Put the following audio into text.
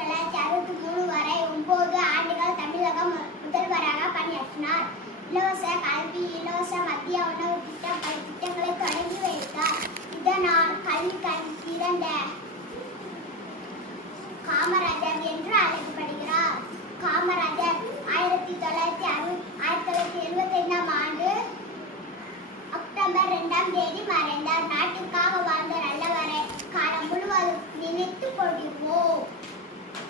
1963 வரை 9 ஆண்டுகள் தமிழக முதல்வராக பணியாற்றினார். இலவச கல்வி, இலவச மதிய உணவு திட்டம் பல திட்டங்களை தொடங்கி வைத்தார். இதனால் கல்வி கண் திறந்த காமராஜர் என்று அழைக்கப்படுகிறார். காமராஜர் 1975ஆம் ஆண்டு அக்டோபர் 2ஆம் தேதி மறைந்தார். நாட்டிற்காக வாழ்ந்த நல்லவரை காலம் முழுவதும் நினைத்துக் கொள்கிறோம்.